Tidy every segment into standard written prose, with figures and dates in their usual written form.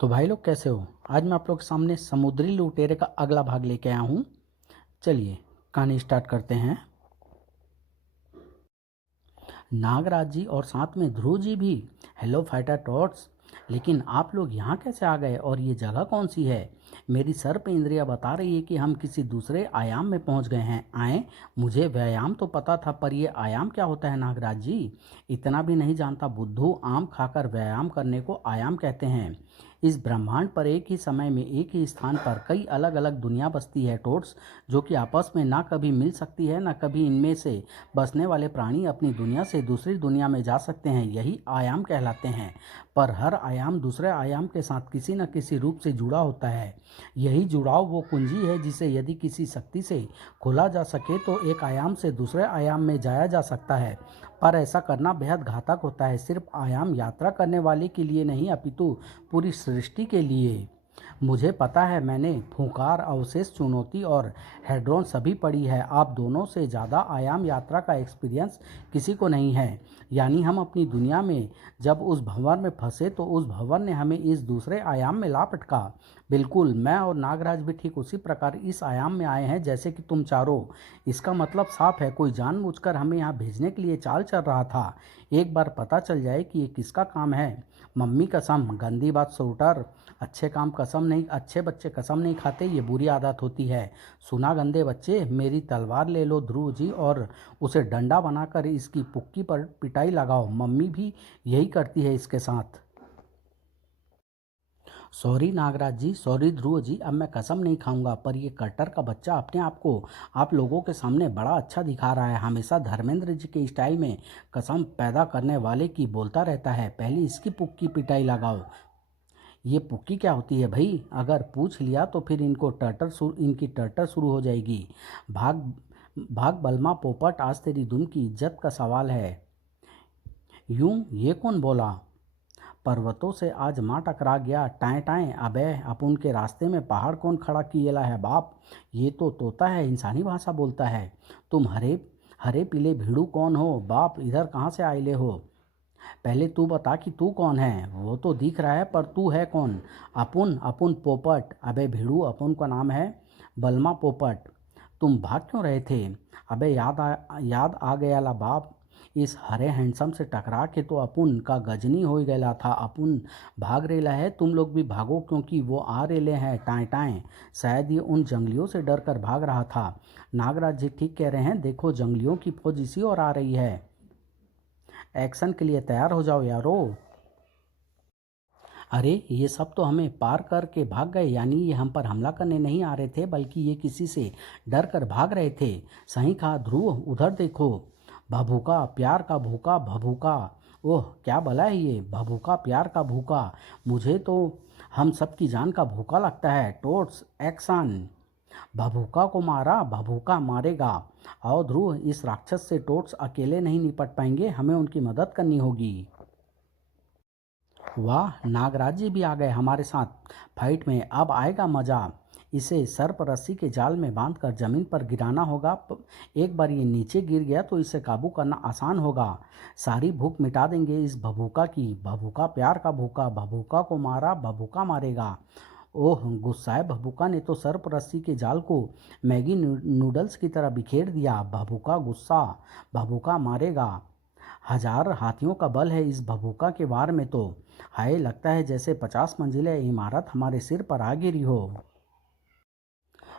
तो भाई लोग कैसे हो। आज मैं आप लोग के सामने समुद्री लुटेरे का अगला भाग लेके आया हूँ। चलिए कहानी स्टार्ट करते हैं। नागराज जी और साथ में ध्रुव जी भी। हेलो फाइटर टॉट्स, लेकिन आप लोग यहाँ कैसे आ गए और ये जगह कौन सी है। मेरी सर्प इंद्रियाँ बता रही है कि हम किसी दूसरे आयाम में पहुँच गए हैं। आए, मुझे व्यायाम तो पता था, पर ये आयाम क्या होता है नागराज जी। इतना भी नहीं जानता बुद्धू। आम खाकर व्यायाम करने को आयाम कहते हैं। इस ब्रह्मांड पर एक ही समय में एक ही स्थान पर कई अलग अलग दुनिया बसती है टोट्स, जो कि आपस में ना कभी मिल सकती है ना कभी इनमें से बसने वाले प्राणी अपनी दुनिया से दूसरी दुनिया में जा सकते हैं। यही आयाम कहलाते हैं। पर हर आयाम दूसरे आयाम के साथ किसी न किसी रूप से जुड़ा होता है। यही जुड़ाव वो कुंजी है जिसे यदि किसी शक्ति से खोला जा सके तो एक आयाम से दूसरे आयाम में जाया जा सकता है। पर ऐसा करना बेहद घातक होता है, सिर्फ आयाम यात्रा करने वाले के लिए नहीं अपितु पूरी सृष्टि के लिए। मुझे पता है, मैंने फूंकार, अवशेष, चुनौती और हेड्रोन सभी पढ़ी है। आप दोनों से ज़्यादा आयाम यात्रा का एक्सपीरियंस किसी को नहीं है। यानी हम अपनी दुनिया में जब उस भंवर में फंसे तो उस भंवर ने हमें इस दूसरे आयाम में ला पटका। बिल्कुल, मैं और नागराज भी ठीक उसी प्रकार इस आयाम में आए हैं जैसे कि तुम चारों। इसका मतलब साफ है, कोई जानबूझकर हमें यहाँ भेजने के लिए चाल चल रहा था। एक बार पता चल जाए कि ये किसका काम है। मम्मी कसम, गंदी बात शूटर। अच्छे बच्चे कसम नहीं खाते, ये बुरी आदत होती है। सुना गंदे बच्चे, मेरी तलवार ले लो ध्रुव जी और उसे डंडा बनाकर इसकी पुक्की पर पिटाई लगाओ। मम्मी भी यही करती है इसके साथ। सॉरी नागराज जी, सॉरी ध्रुव जी, अब मैं कसम नहीं खाऊंगा, पर ये कटर का बच्चा अपने आप को आप लोगों के सामने बड़ा अच्छा दिखा रहा है। हमेशा धर्मेंद्र जी के स्टाइल में कसम पैदा करने वाले की बोलता रहता है। पहले इसकी पुक्की पिटाई लगाओ। ये पुक्की क्या होती है भाई? अगर पूछ लिया तो फिर इनकी टर्टर शुरू हो जाएगी। भाग भाग बलमा पोपट, आज तेरी दुम की इज्जत का सवाल है। यूं? ये कौन बोला? पर्वतों से आज माँ टकरा गया। टाएं टाएं, अबे अपुन के रास्ते में पहाड़ कौन खड़ा किएला है बाप। ये तो तोता है, इंसानी भाषा बोलता है। तुम हरे हरे पीले भीड़ू कौन हो बाप? इधर कहाँ से आइले हो? पहले तू बता कि तू कौन है। वो तो दिख रहा है, पर तू है कौन? अपुन अपुन पोपट। अबे भिड़ू, अपुन का नाम है बलमा पोपट। तुम भाग क्यों रहे थे? अबे याद आ गया ला बाप। इस हरे हैंडसम से टकरा के तो अपुन का गजनी हो गया था। अपुन भाग रेला है, तुम लोग भी भागो क्योंकि वो आ रेले हैं टाएं टाएं। शायद ये उन जंगलियों से डर कर भाग रहा था। नागराज जी ठीक कह रहे हैं, देखो जंगलियों की फौज इसी और आ रही है। एक्शन के लिए तैयार हो जाओ यारो। अरे ये सब तो हमें पार करके भाग गए, यानी ये हम पर हमला करने नहीं आ रहे थे बल्कि ये किसी से डर कर भाग रहे थे। सही कहा ध्रुव, उधर देखो। भभूका, प्यार का भूखा भभूका। ओह क्या भला है ये भभूका, प्यार का भूखा। मुझे तो हम सबकी जान का भूखा लगता है। टोट्स एक्शन। भभूका को मारा, भभूका मारेगा। आओ ध्रुव, इस राक्षस से टोट्स अकेले नहीं निपट पाएंगे, हमें उनकी मदद करनी होगी। वाह, नागराज जी भी आ गए हमारे साथ फाइट में। अब आएगा मज़ा। इसे सर्प रस्सी के जाल में बांधकर जमीन पर गिराना होगा। एक बार ये नीचे गिर गया तो इसे काबू करना आसान होगा। सारी भूख मिटा देंगे इस भभूका की। भभूका, प्यार का भूखा। भभूका को मारा, भभूका मारेगा। ओह, गुस्साए भभूका ने तो सर्प रस्सी के जाल को मैगी नूडल्स की तरह बिखेर दिया। भभूका गुस्सा, भभूका मारेगा। हजार हाथियों का बल है इस भभूका के वार में तो। हाय, लगता है जैसे 50 मंजिलें इमारत हमारे सिर पर आ गिरी हो।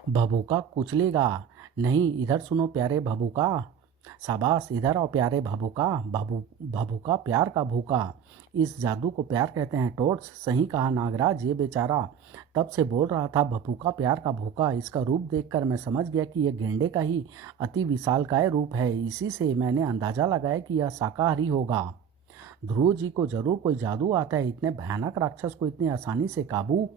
भभूका कुचलेगा नहीं। इधर सुनो प्यारे भभूका। शाबाश, इधर आओ प्यारे भभूका। भभूका, प्यार का भूखा। इस जादू को प्यार कहते हैं टोट्स। सही कहा नागराज, ये बेचारा तब से बोल रहा था भभूका, प्यार का भूखा। इसका रूप देखकर मैं समझ गया कि यह गेंडे का ही अति विशालकाय रूप है। इसी से मैंने अंदाजा लगाया कि यह शाकाहारी होगा। ध्रुव जी को जरूर कोई जादू आता है, इतने भयानक राक्षस को इतनी आसानी से काबू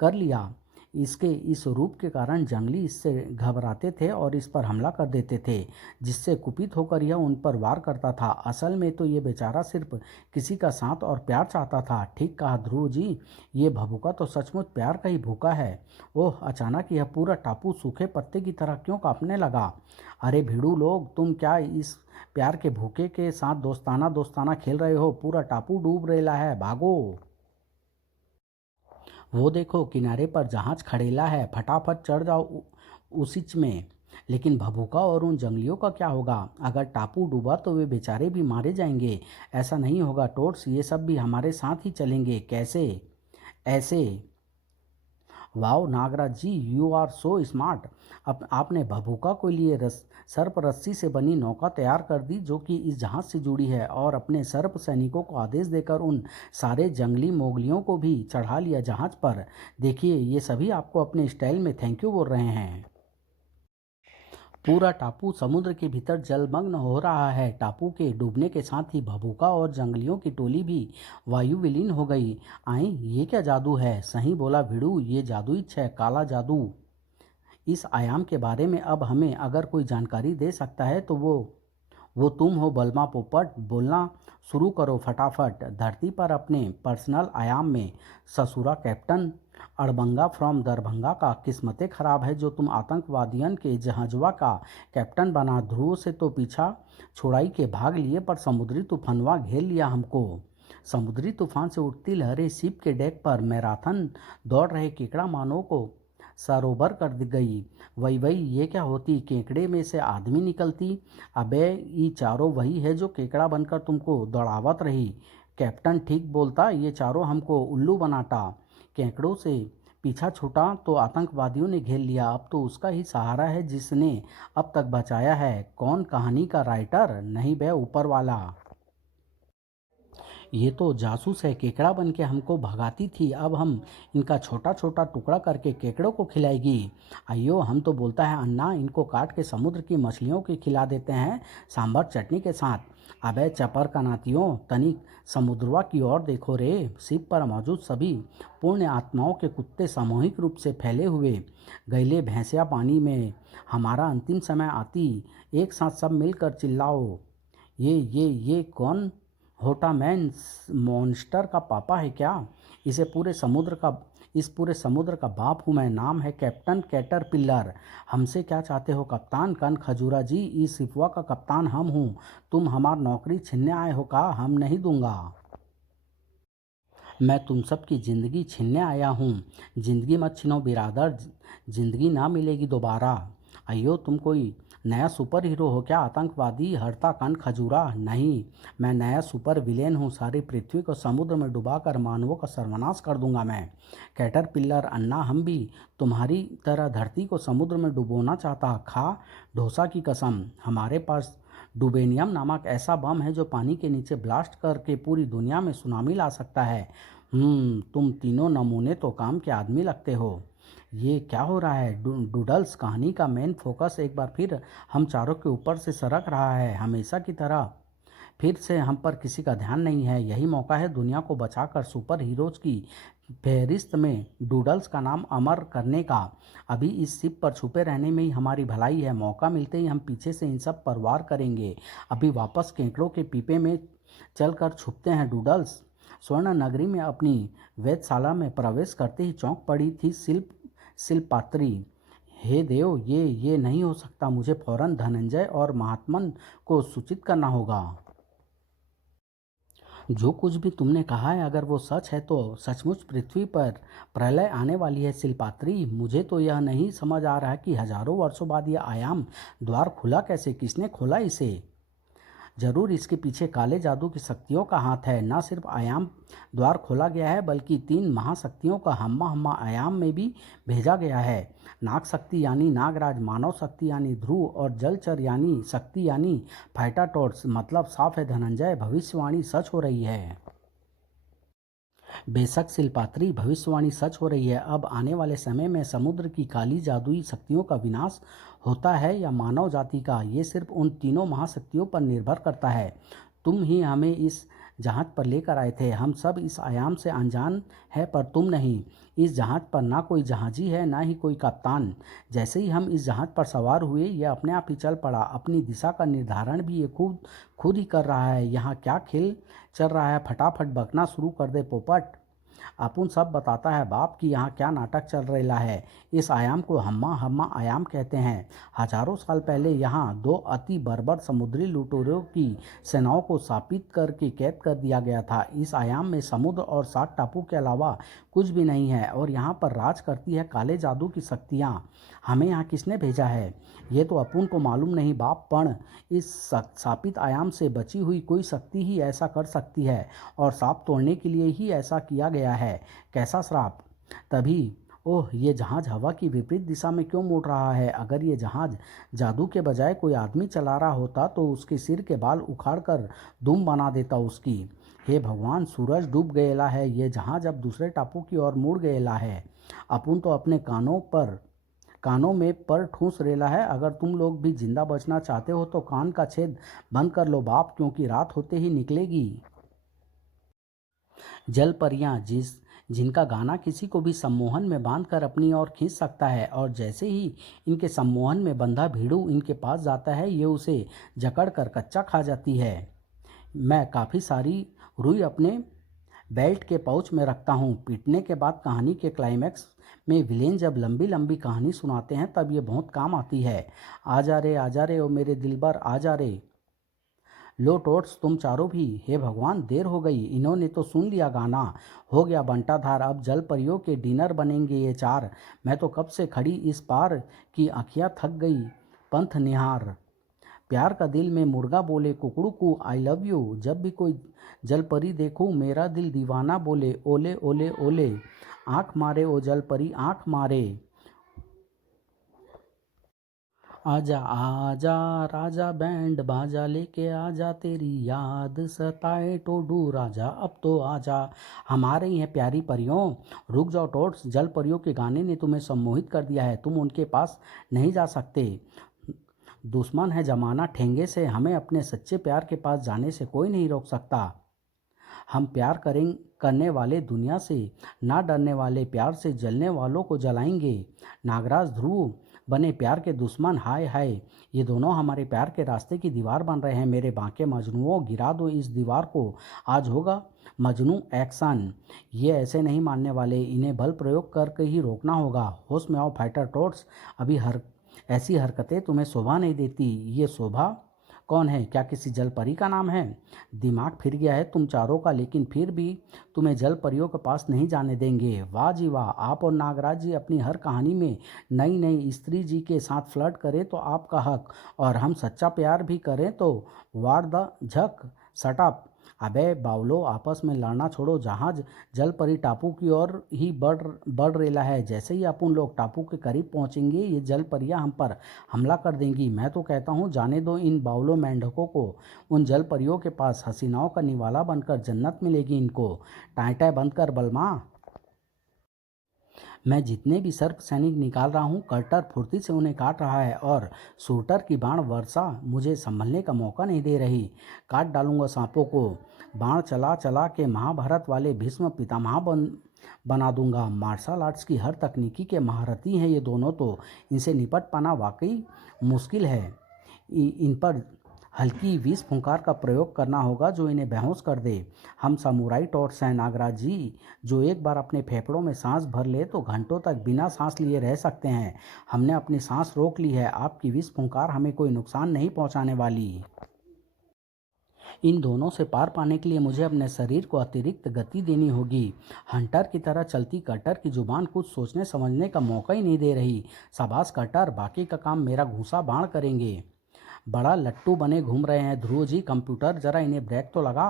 कर लिया। इसके इस रूप के कारण जंगली इससे घबराते थे और इस पर हमला कर देते थे, जिससे कुपित होकर यह उन पर वार करता था। असल में तो ये बेचारा सिर्फ किसी का साथ और प्यार चाहता था। ठीक कहा ध्रुव जी, ये भभूका तो सचमुच प्यार का ही भूखा है। ओह, अचानक यह पूरा टापू सूखे पत्ते की तरह क्यों कांपने लगा? अरे भिड़ू लोग, तुम क्या इस प्यार के भूखे के साथ दोस्ताना दोस्ताना खेल रहे हो? पूरा टापू डूब रेला है, भागो। वो देखो किनारे पर जहाज खड़ेला है, फटाफट चढ़ जाओ उसीच में। लेकिन भभूका और उन जंगलियों का क्या होगा? अगर टापू डूबा तो वे बेचारे भी मारे जाएंगे। ऐसा नहीं होगा टोट्स, ये सब भी हमारे साथ ही चलेंगे। कैसे? ऐसे। Wow Nagraj ji, you are so smart. अब आपने भभूका को लिए सर्प रस्सी से बनी नौका तैयार कर दी जो कि इस जहाज से जुड़ी है, और अपने सर्प सैनिकों को आदेश देकर उन सारे जंगली मोगलियों को भी चढ़ा लिया जहाज पर। देखिए, ये सभी आपको अपने स्टाइल में थैंक यू बोल रहे हैं। पूरा टापू समुद्र के भीतर जलमग्न हो रहा है। टापू के डूबने के साथ ही भभूका और जंगलियों की टोली भी वायु विलीन हो गई। आई, ये क्या जादू है? सही बोला भिड़ू, ये जादुई है, काला जादू। इस आयाम के बारे में अब हमें अगर कोई जानकारी दे सकता है तो वो तुम हो बलमा पोपट। बोलना शुरू करो फटाफट। धरती पर अपने पर्सनल आयाम में ससुरा कैप्टन अड़बंगा फ्रॉम दरभंगा का किस्मतें खराब है जो तुम आतंकवादियों के जहाजवा का कैप्टन बना। ध्रुव से तो पीछा छुड़ाई के भाग लिए, पर समुद्री तूफानवा घेर लिया हमको। समुद्री तूफान से उठती लहरें शिप के डेक पर मैराथन दौड़ रहे केकड़ा मानव को सरोबर कर दी गई। वही वही, ये क्या होती? केकड़े में से आदमी निकलती। अबे ये चारों वही है जो केकड़ा बनकर तुमको दौड़ावत रही। कैप्टन ठीक बोलता, ये चारों हमको उल्लू बनाता। केकड़ों से पीछा छूटा तो आतंकवादियों ने घेर लिया। अब तो उसका ही सहारा है जिसने अब तक बचाया है। कौन? कहानी का राइटर? नहीं बे, ऊपर वाला। ये तो जासूस है, केकड़ा बन के हमको भगाती थी, अब हम इनका छोटा छोटा टुकड़ा करके केकड़ों को खिलाएगी। अयो, हम तो बोलता है अन्ना, इनको काट के समुद्र की मछलियों को खिला देते हैं सांभर चटनी के साथ। अबे चपर का नातियों, तनिक समुद्रवा की ओर देखो रे। शिप पर मौजूद सभी पुण्य आत्माओं के कुत्ते सामूहिक रूप से फैले हुए गैले भैंसिया पानी में हमारा अंतिम समय आती। एक साथ सब मिलकर चिल्लाओ, ये कौन? होटामैन मॉन्स्टर का पापा है क्या? इस पूरे समुद्र का बाप हूँ मैं। नाम है कैप्टन कैटरपिलर। हमसे क्या चाहते हो कप्तान? कन खजूरा जी, इस सिपवा का कप्तान हम हूँ। तुम हमार नौकरी छीनने आए हो का? हम नहीं दूंगा। मैं तुम सब की ज़िंदगी छीनने आया हूँ। ज़िंदगी मत छीनो बिरादर, ज़िंदगी ना मिलेगी दोबारा। अयो, तुम कोई नया सुपर हीरो हो क्या? आतंकवादी हरता कान खजूरा। नहीं, मैं नया सुपर विलेन हूँ। सारी पृथ्वी को समुद्र में डुबाकर मानवों का सर्वनाश कर दूंगा मैं। कैटरपिलर अन्ना, हम भी तुम्हारी तरह धरती को समुद्र में डुबोना चाहता। खा डोसा की कसम, हमारे पास डुबेनियम नामक ऐसा बम है जो पानी के नीचे ब्लास्ट करके पूरी दुनिया में सुनामी ला सकता है। तुम तीनों नमूने तो काम के आदमी लगते हो। ये क्या हो रहा है? डूडल्स, कहानी का मेन फोकस एक बार फिर हम चारों के ऊपर से सरक रहा है। हमेशा की तरह फिर से हम पर किसी का ध्यान नहीं है। यही मौका है दुनिया को बचाकर सुपर हीरोज की फहरिस्त में डूडल्स का नाम अमर करने का। अभी इस शिप पर छुपे रहने में ही हमारी भलाई है। मौका मिलते ही हम पीछे से इन सब पर वार करेंगे। अभी वापस केकड़ों के पीपे में चलकर छुपते हैं डूडल्स। स्वर्ण नगरी में अपनी वेधशाला में प्रवेश करते ही चौंक पड़ी थी शिल्पात्री। हे देव, ये नहीं हो सकता। मुझे फौरन धनंजय और महात्मन को सूचित करना होगा। जो कुछ भी तुमने कहा है, अगर वो सच है तो सचमुच पृथ्वी पर प्रलय आने वाली है शिल्पात्री। मुझे तो यह नहीं समझ आ रहा कि हजारों वर्षों बाद यह आयाम द्वार खुला कैसे? किसने खोला इसे? जरूर इसके पीछे काले जादू की शक्तियों का हाथ है। न सिर्फ आयाम द्वार खोला गया है बल्कि 3 महाशक्तियों का हम्मा हम्मा आयाम में भी भेजा गया है। नाग शक्ति यानी नागराज, मानव शक्ति यानी ध्रुव, और जलचर यानी शक्ति यानी फाइटाटोर्स। मतलब साफ है धनंजय, भविष्यवाणी सच हो रही है। बेशक शिल्पात्री, भविष्यवाणी सच हो रही है। अब आने वाले समय में समुद्र की काली जादुई शक्तियों का विनाश होता है या मानव जाति का, ये सिर्फ उन तीनों महाशक्तियों पर निर्भर करता है। तुम ही हमें इस जहाज पर लेकर आए थे। हम सब इस आयाम से अनजान है, पर तुम नहीं। इस जहाज पर ना कोई जहाजी है, ना ही कोई कप्तान। जैसे ही हम इस जहाज पर सवार हुए, यह अपने आप ही चल पड़ा। अपनी दिशा का निर्धारण भी ये खुद ही कर रहा है। यहाँ क्या खेल चल रहा है? फटाफट बकना शुरू कर दे पोपट। अपुन सब बताता है बाप कि यहाँ क्या नाटक चल रहा है। इस आयाम को हम्मा हम्मा आयाम कहते हैं। हजारों साल पहले यहाँ दो अति बर्बर समुद्री लुटेरों की सेनाओं को शापित करके कैद कर दिया गया था। इस आयाम में समुद्र और 7 टापू के अलावा कुछ भी नहीं है और यहाँ पर राज करती है काले जादू की शक्तियाँ। हमें यहाँ किसने भेजा है ये तो अपुन को मालूम नहीं बाप, पण इस शापित आयाम से बची हुई कोई शक्ति ही ऐसा कर सकती है और श्राप तोड़ने के लिए ही ऐसा किया गया है। कैसा श्राप? तभी ओह, ये जहाज हवा की विपरीत दिशा में क्यों मुड़ रहा है? अगर ये जहाज जादू के बजाय कोई आदमी चला रहा होता तो उसके सिर के बाल उखाड़ कर दुम बना देता उसकी। हे भगवान, सूरज डूब गएला है। ये जहाज अब दूसरे टापू की ओर मुड़ गएला है। अपुन तो अपने कानों में पर ठूस रेला है। अगर तुम लोग भी जिंदा बचना चाहते हो तो कान का छेद बंद कर लो बाप, क्योंकि रात होते ही निकलेगी। जल परियां जिनका गाना किसी को भी सम्मोहन में बांधकर अपनी ओर खींच सकता है, और जैसे ही इनके सम्मोहन में बंधा भीड़ू इनके पास जाता है ये उसे जकड़ कर कच्चा खा जाती है। मैं काफ़ी सारी रुई अपने बेल्ट के पाउच में रखता हूँ। पीटने के बाद कहानी के क्लाइमैक्स में विलेन जब लंबी लंबी कहानी सुनाते हैं तब ये बहुत काम आती है। आ जा रे ओ मेरे दिलबर, आ जा रे। लो टोट्स, तुम चारों भी। हे भगवान, देर हो गई। इन्होंने तो सुन लिया गाना। हो गया बंटाधार। अब जल परियों के डिनर बनेंगे ये चार। मैं तो कब से खड़ी इस पार की आँखियाँ थक गई पंथ निहार। प्यार का दिल में मुर्गा बोले कुकड़ू को आई लव यू। जब भी कोई जल परी देखूं मेरा दिल दीवाना बोले ओले ओले ओले। आँख मारे ओ जल परी, आँख मारे। आजा आजा राजा बैंड बाजा लेके आजा, तेरी याद सताए टोडू राजा अब तो आजा। हमारे ही हैं प्यारी परियों, रुक जाओ टोट्स। जल परियों के गाने ने तुम्हें सम्मोहित कर दिया है। तुम उनके पास नहीं जा सकते। दुश्मन है जमाना ठेंगे से, हमें अपने सच्चे प्यार के पास जाने से कोई नहीं रोक सकता। हम प्यार करने वाले दुनिया से ना डरने वाले प्यार से जलने वालों को जलाएंगे। नागराज ध्रुव बने प्यार के दुश्मन, हाय हाय। ये दोनों हमारे प्यार के रास्ते की दीवार बन रहे हैं। मेरे बांके मजनुओं, गिरा दो इस दीवार को। आज होगा मजनू एक्शन। ये ऐसे नहीं मानने वाले, इन्हें बल प्रयोग करके ही रोकना होगा। होश में आओ फाइटर टोट्स, अभी ऐसी हरकतें तुम्हें शोभा नहीं देती। ये शोभा कौन है? क्या किसी जल परी का नाम है? दिमाग फिर गया है तुम चारों का, लेकिन फिर भी तुम्हें जल परियों के पास नहीं जाने देंगे। वाह जी वाह, आप और नागराज जी अपनी हर कहानी में नई नई स्त्री जी के साथ फ्लर्ट करें तो आपका हक, और हम सच्चा प्यार भी करें तो वार द झक सटअप। अबे बावलो, आपस में लड़ना छोड़ो। जहाज जल परी टापू की ओर ही बढ़ रेला है। जैसे ही अपन लोग टापू के करीब पहुंचेंगे ये जल परियां हम पर हमला कर देंगी। मैं तो कहता हूँ जाने दो इन बावलों मेंढकों को। उन जल परियों के पास हसीनाओं का निवाला बनकर जन्नत मिलेगी इनको। टाँय टाँय बंद कर बलमा। मैं जितने भी सर्प सैनिक निकाल रहा हूँ, कर्टर फुर्ती से उन्हें काट रहा है और शूटर की बाण वर्षा मुझे संभलने का मौका नहीं दे रही। काट डालूंगा सांपों को। बाण चला चला के महाभारत वाले भीष्म पितामह बना दूंगा। मार्शल आर्ट्स की हर तकनीकी के महारथी हैं ये दोनों, तो इनसे निपट पाना वाकई मुश्किल है। इन पर हल्की 20 फुंकार का प्रयोग करना होगा जो इन्हें बेहोश कर दे। हम समुराई टॉर्च हैं नागराज जी, जो एक बार अपने फेफड़ों में सांस भर ले तो घंटों तक बिना सांस लिए रह सकते हैं। हमने अपनी सांस रोक ली है। आपकी 20 फुंकार हमें कोई नुकसान नहीं पहुंचाने वाली। इन दोनों से पार पाने के लिए मुझे अपने शरीर को अतिरिक्त गति देनी होगी। हंटर की तरह चलती कटर की जुबान कुछ सोचने समझने का मौका ही नहीं दे रही। शाबाश कटर, बाकी का काम मेरा घूंसा बाण करेंगे। बड़ा लट्टू बने घूम रहे हैं ध्रुव जी। कंप्यूटर जरा इन्हें ब्रेक तो लगा।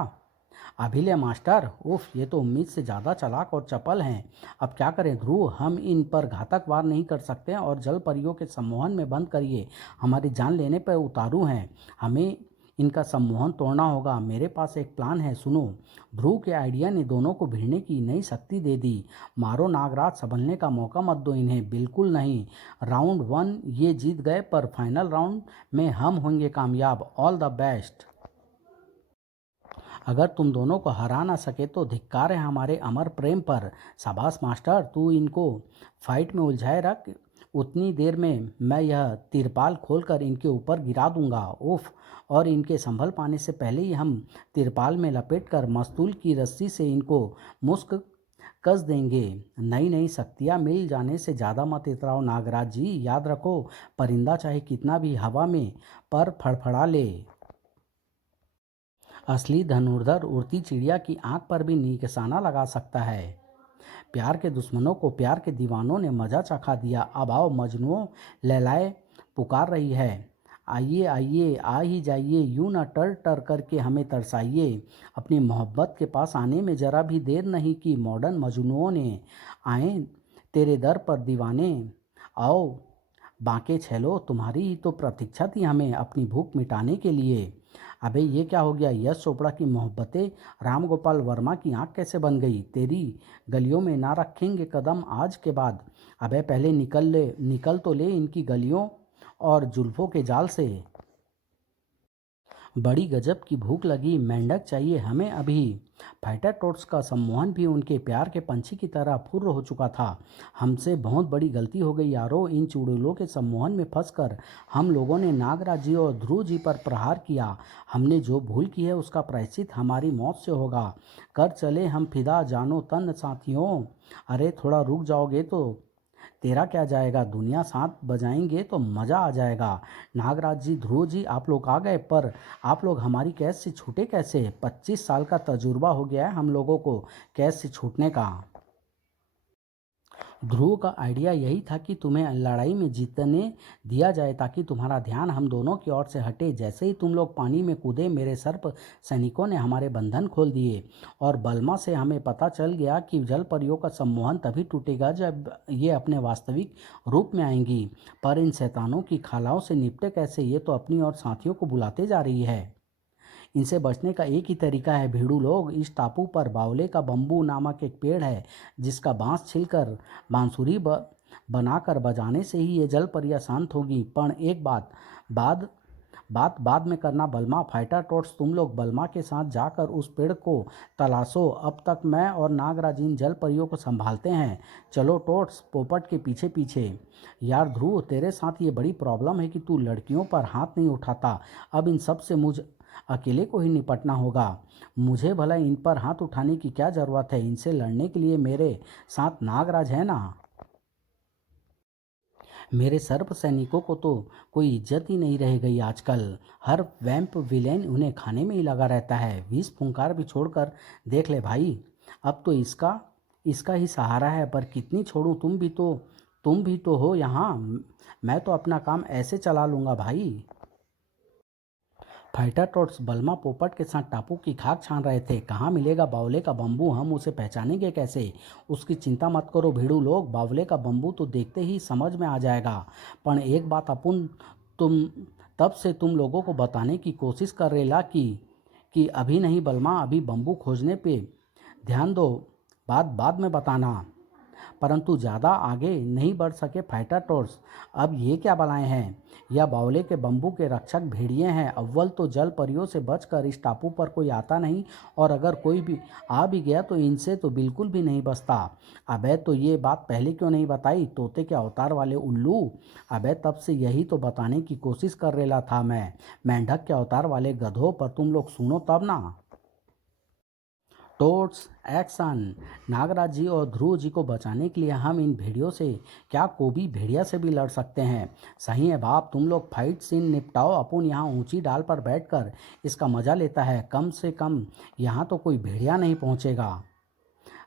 अभिलय मास्टर, उफ, ये तो उम्मीद से ज़्यादा चालाक और चपल हैं। अब क्या करें ध्रुव? हम इन पर घातक वार नहीं कर सकते और जल परियों के सम्मोहन में बंद करिए। हमारी जान लेने पर उतारू हैं। हमें इनका सम्मोहन तोड़ना होगा। मेरे पास एक प्लान है, सुनो। ध्रुव के आइडिया ने दोनों को भिड़ने की नई शक्ति दे दी। मारो नागराज, संभलने का मौका मत दो इन्हें, बिल्कुल नहीं। राउंड 1 ये जीत गए, पर फाइनल राउंड में हम होंगे कामयाब। All the best. अगर तुम दोनों को हरा ना सके तो धिक्कार है हमारे अमर प्रेम पर। शाबाश मास्टर, तू इनको फाइट में उलझाए रख। उतनी देर में मैं यह तिरपाल खोलकर इनके ऊपर गिरा दूंगा। उफ, और इनके संभल पाने से पहले ही हम तिरपाल में लपेटकर मस्तूल की रस्सी से इनको मुश्क शिकस्त देंगे। नई नई शक्तियाँ मिल जाने से ज़्यादा मत इतराओ नागराज जी। याद रखो, परिंदा चाहे कितना भी हवा में पर फड़फड़ा ले, असली धनुर्धर उड़ती चिड़िया की आंख पर भी निशाना लगा सकता है। प्यार के दुश्मनों को प्यार के दीवानों ने मजा चखा दिया। अब आओ मजनू, लैलाए पुकार रही है। आइए आइए आ ही जाइए, यूं ना टर टर करके हमें तरसाइए। अपनी मोहब्बत के पास आने में ज़रा भी देर नहीं की मॉडर्न मजनुओं ने। आए तेरे दर पर दीवाने, आओ बांके छेलो, तुम्हारी ही तो प्रतीक्षा थी हमें अपनी भूख मिटाने के लिए। अबे ये क्या हो गया? यश चोपड़ा की मोहब्बतें राम गोपाल वर्मा की आंख कैसे बन गई? तेरी गलियों में ना रखेंगे कदम आज के बाद। अबे पहले निकल तो ले इनकी गलियों और जुल्फों के जाल से। बड़ी गजब की भूख लगी, मेंढक चाहिए हमें अभी। फाइटर टोट्स का सम्मोहन भी उनके प्यार के पंछी की तरह फुर्र हो चुका था। हमसे बहुत बड़ी गलती हो गई यारो, इन चुड़ैलों के सम्मोहन में फंसकर हम लोगों ने नागराज जी और ध्रुव जी पर प्रहार किया। हमने जो भूल की है उसका प्रायश्चित हमारी मौत से होगा। कर चले हम फिदा जानो तन साथियों। अरे थोड़ा रुक जाओगे तो तेरा क्या जाएगा, दुनिया साथ बजाएंगे तो मज़ा आ जाएगा। नागराज जी, ध्रुव जी, आप लोग आ गए, पर आप लोग हमारी कैद से छूटे कैसे? 25 साल का तजुर्बा हो गया है हम लोगों को कैद से छूटने का। ध्रुव का आइडिया यही था कि तुम्हें लड़ाई में जीतने दिया जाए ताकि तुम्हारा ध्यान हम दोनों की ओर से हटे। जैसे ही तुम लोग पानी में कूदे, मेरे सर्प सैनिकों ने हमारे बंधन खोल दिए और बलमा से हमें पता चल गया कि जल परियों का सम्मोहन तभी टूटेगा जब ये अपने वास्तविक रूप में आएंगी। पर इन शैतानों की खालाओं से निपटे कैसे? ये तो अपनी और साथियों को बुलाते जा रही है। इनसे बचने का एक ही तरीका है भेड़ू लोग। इस टापू पर बावले का बम्बू नामक एक पेड़ है जिसका बांस छिलकर बांसुरी बनाकर बजाने से ही ये जल परियां शांत होगी। पर एक बाद बाद में करना बलमा। फाइटर टोट्स, तुम लोग बलमा के साथ जाकर उस पेड़ को तलाशो। अब तक मैं और नागराज इन जल परियों को संभालते हैं। चलो टोट्स, पोपट के पीछे पीछे। यार ध्रुव, तेरे साथ ये बड़ी प्रॉब्लम है कि तू लड़कियों पर हाथ नहीं उठाता। अब इन सब से मुझ अकेले को ही निपटना होगा। मुझे भला इन पर हाथ उठाने की क्या ज़रूरत है? इनसे लड़ने के लिए मेरे साथ नागराज है ना। मेरे सर्प सैनिकों को तो कोई इज्जत ही नहीं रह गई आजकल। हर वैम्प विलेन उन्हें खाने में ही लगा रहता है। विष फुंकार भी छोड़कर देख ले भाई, अब तो इसका इसका ही सहारा है। पर कितनी छोड़ूं, तुम भी तो हो यहाँ। मैं तो अपना काम ऐसे चला लूँगा भाई। फाइटर टोट्स बलमा पोपट के साथ टापू की खाक छान रहे थे। कहाँ मिलेगा बावले का बम्बू? हम उसे पहचानेंगे कैसे? उसकी चिंता मत करो भेड़ू लोग, बावले का बम्बू तो देखते ही समझ में आ जाएगा। पर एक बात अपुन, तुम तब से तुम लोगों को बताने की कोशिश कर रेला कि अभी नहीं बलमा, अभी बम्बू खोजने पे ध्यान दो, बात बाद में बताना। परंतु ज़्यादा आगे नहीं बढ़ सके फाइटर टोर्स। अब ये क्या बलाएं हैं? यह बावले के बम्बू के रक्षक भेड़िए हैं। अव्वल तो जल परियों से बचकर इस टापू पर कोई आता नहीं, और अगर कोई भी आ भी गया तो इनसे तो बिल्कुल भी नहीं बचता। अबे तो ये बात पहले क्यों नहीं बताई, तोते के अवतार वाले उल्लू? अबे तब से यही तो बताने की कोशिश कर रहा था मैं, मेंढक के अवतार वाले गधों। पर तुम लोग सुनो तब ना। टोट्स एक्शन। नागराज जी और ध्रुव जी को बचाने के लिए हम इन भेड़ियों से क्या कोबी भेड़िया से भी लड़ सकते हैं। सही है बाप, तुम लोग फाइट सीन निपटाओ। अपुन यहाँ ऊंची डाल पर बैठकर इसका मजा लेता है। कम से कम यहाँ तो कोई भेड़िया नहीं पहुँचेगा।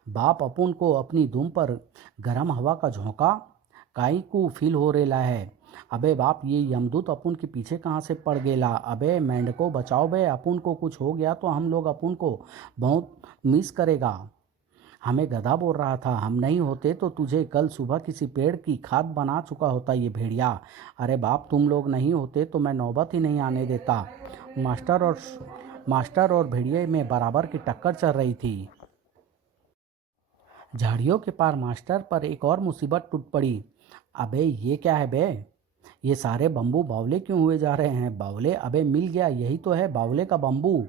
बाप, अपुन को अपनी दुम पर गर्म हवा का झोंका काई को फील हो रेला है। अबे बाप, ये यमदूत अपुन के पीछे कहाँ से पड़ गेला? अबे मेंढको बचाओ बे, अपुन को कुछ हो गया तो हम लोग अपुन को बहुत मिस करेगा। हमें गधा बोल रहा था, हम नहीं होते तो तुझे कल सुबह किसी पेड़ की खाद बना चुका होता ये भेड़िया। अरे बाप, तुम लोग नहीं होते तो मैं नौबत ही नहीं आने देता। मास्टर और भेड़िए में बराबर की टक्कर चल रही थी। झाड़ियों के पार मास्टर पर एक और मुसीबत टूट पड़ी। अबे ये क्या है बे? ये सारे बम्बू बावले क्यों हुए जा रहे हैं? बावले, अबे मिल गया, यही तो है बावले का बम्बू।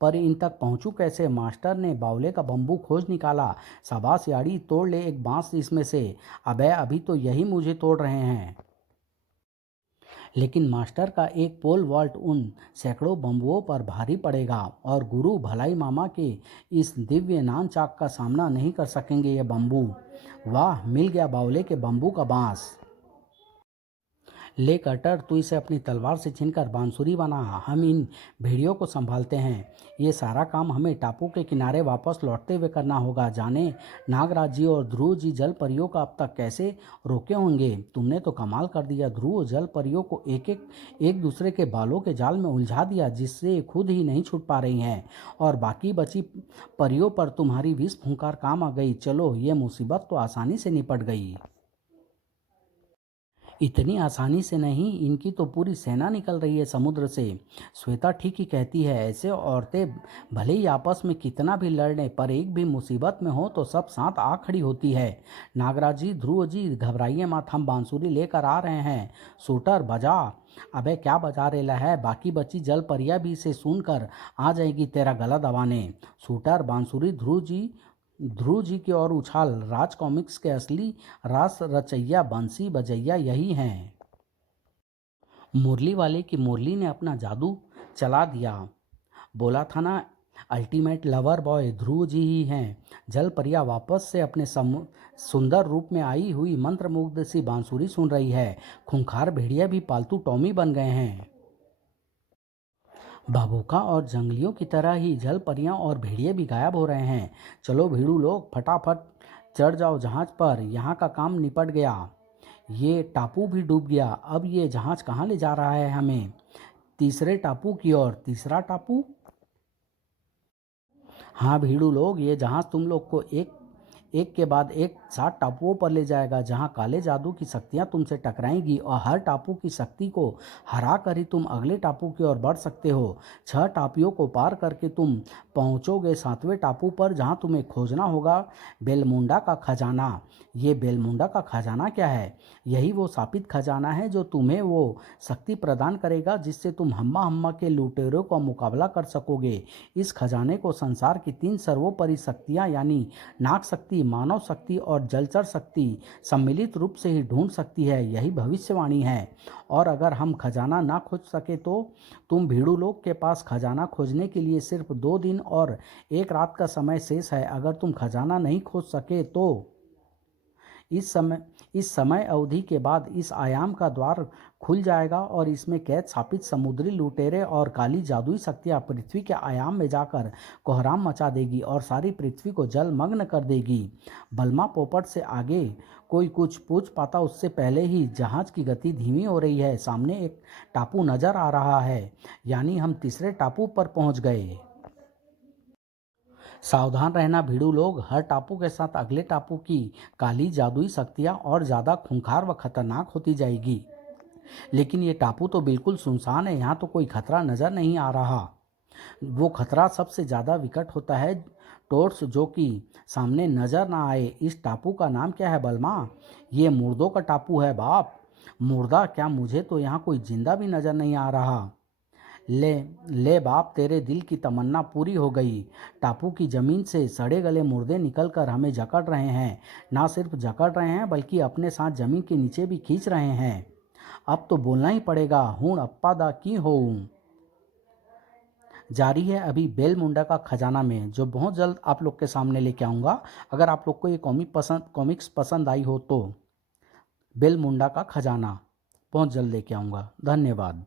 पर इन तक पहुंचूं कैसे? मास्टर ने बावले का बम्बू खोज निकाला। शाबाश याड़ी, तोड़ ले एक बांस इसमें से। अबे अभी तो यही मुझे तोड़ रहे हैं। लेकिन मास्टर का एक पोल वॉल्ट उन सैकड़ों बम्बुओं पर भारी पड़ेगा और गुरु भलाई मामा के इस दिव्य नान चाक का सामना नहीं कर सकेंगे ये बम्बू। वाह, मिल गया बावले के बम्बू का बांस। ले कटर, तू इसे अपनी तलवार से छीनकर बांसुरी बना, हम इन भेड़ियों को संभालते हैं। ये सारा काम हमें टापू के किनारे वापस लौटते हुए करना होगा। जाने नागराज जी और ध्रुव जी जल परियों का अब तक कैसे रोके होंगे। तुमने तो कमाल कर दिया ध्रुव, जल परियों को एक दूसरे के बालों के जाल में उलझा दिया जिससे खुद ही नहीं छूट पा रही हैं, और बाकी बची परियों पर तुम्हारी विष फूंकार काम आ गई। चलो, ये मुसीबत तो आसानी से निपट गई। इतनी आसानी से नहीं, इनकी तो पूरी सेना निकल रही है समुद्र से। श्वेता ठीक ही कहती है, ऐसे औरतें भले ही आपस में कितना भी लड़ने पर एक भी मुसीबत में हो तो सब साथ आ खड़ी होती है। नागराज जी, ध्रुव जी, घबराइए मत, हम बांसुरी लेकर आ रहे हैं। शूटर बजा। अबे क्या बजा रेला है, बाकी बची जल परिया भी इसे सुनकर आ जाएगी तेरा गला दबाने। शूटर बांसुरी ध्रुव जी की ओर उछाल। राज कॉमिक्स के असली रास रचैया बंसी बजैया यही हैं। मुरली वाले की मुरली ने अपना जादू चला दिया। बोला था ना, ultimate lover boy Dhruv ji ही हैं। जल परिया वापस से अपने सुंदर रूप में आई हुई मंत्रमुग्ध सी बांसुरी सुन रही है। खूंखार भेड़िया भी पालतू टॉमी बन गए हैं। भभूका और जंगलियों की तरह ही जल परियां और भेड़िए भी गायब हो रहे हैं। चलो भीड़ू लोग, फटाफट चढ़ जाओ जहाज पर, यहाँ का काम निपट गया। ये टापू भी डूब गया। अब ये जहाज कहाँ ले जा रहा है हमें? तीसरे टापू की ओर। तीसरा टापू? हाँ भीड़ू लोग, ये जहाज तुम लोग को एक एक के बाद एक 7 टापुओं पर ले जाएगा जहाँ काले जादू की शक्तियाँ तुमसे टकराएंगी, और हर टापू की शक्ति को हरा कर ही तुम अगले टापू की ओर बढ़ सकते हो। 6 टापुओं को पार करके तुम पहुँचोगे 7वें टापू पर, जहाँ तुम्हें खोजना होगा बेलमुंडा का खजाना। ये बेलमुंडा का खजाना क्या है? यही वो शापित खजाना है जो तुम्हें वो शक्ति प्रदान करेगा जिससे तुम हम्मा हम्मा के लुटेरों का मुकाबला कर सकोगे। इस खजाने को संसार की 3 सर्वोपरि शक्तियाँ यानी नाग शक्ति, मानव शक्ति और जलचर शक्ति सम्मिलित रूप से ही ढूंढ सकती है। यही भविष्यवाणी है। और अगर हम खजाना ना खोज सके तो? तुम भीड़ू लोग के पास खजाना खोजने के लिए सिर्फ 2 दिन और 1 रात का समय शेष है। अगर तुम खजाना नहीं खोज सके तो इस समय अवधि के बाद इस आयाम का द्वार खुल जाएगा और इसमें कैद स्थापित समुद्री लुटेरे और काली जादुई शक्तियाँ पृथ्वी के आयाम में जाकर कोहराम मचा देगी और सारी पृथ्वी को जलमग्न कर देगी। बल्मा पोपट से आगे कोई कुछ पूछ पाता उससे पहले ही जहाज की गति धीमी हो रही है। सामने एक टापू नजर आ रहा है, यानी हम तीसरे टापू पर पहुंच गए। सावधान रहना भीड़ू लोग, हर टापू के साथ अगले टापू की काली जादुई शक्तियाँ और ज़्यादा खूंखार व खतरनाक होती जाएगी। लेकिन ये टापू तो बिल्कुल सुनसान है, यहाँ तो कोई खतरा नज़र नहीं आ रहा। वो खतरा सबसे ज़्यादा विकट होता है टोर्स, जो कि सामने नज़र ना आए। इस टापू का नाम क्या है बलमा? ये मुर्दों का टापू है बाप। मुर्दा क्या? मुझे तो यहाँ कोई जिंदा भी नज़र नहीं आ रहा। ले ले बाप, तेरे दिल की तमन्ना पूरी हो गई। टापू की जमीन से सड़े गले मुर्दे निकलकर हमें जकड़ रहे हैं। ना सिर्फ जकड़ रहे हैं बल्कि अपने साथ जमीन के नीचे भी खींच रहे हैं। अब तो बोलना ही पड़ेगा, हूँ अप्पा दा की होऊं। जारी है अभी बेलमुंडा का खजाना में, जो बहुत जल्द आप लोग के सामने लेके आऊँगा। अगर आप लोग को ये कॉमिक्स पसंद आई हो तो बेलमुंडा का खजाना बहुत जल्द लेके आऊँगा। धन्यवाद।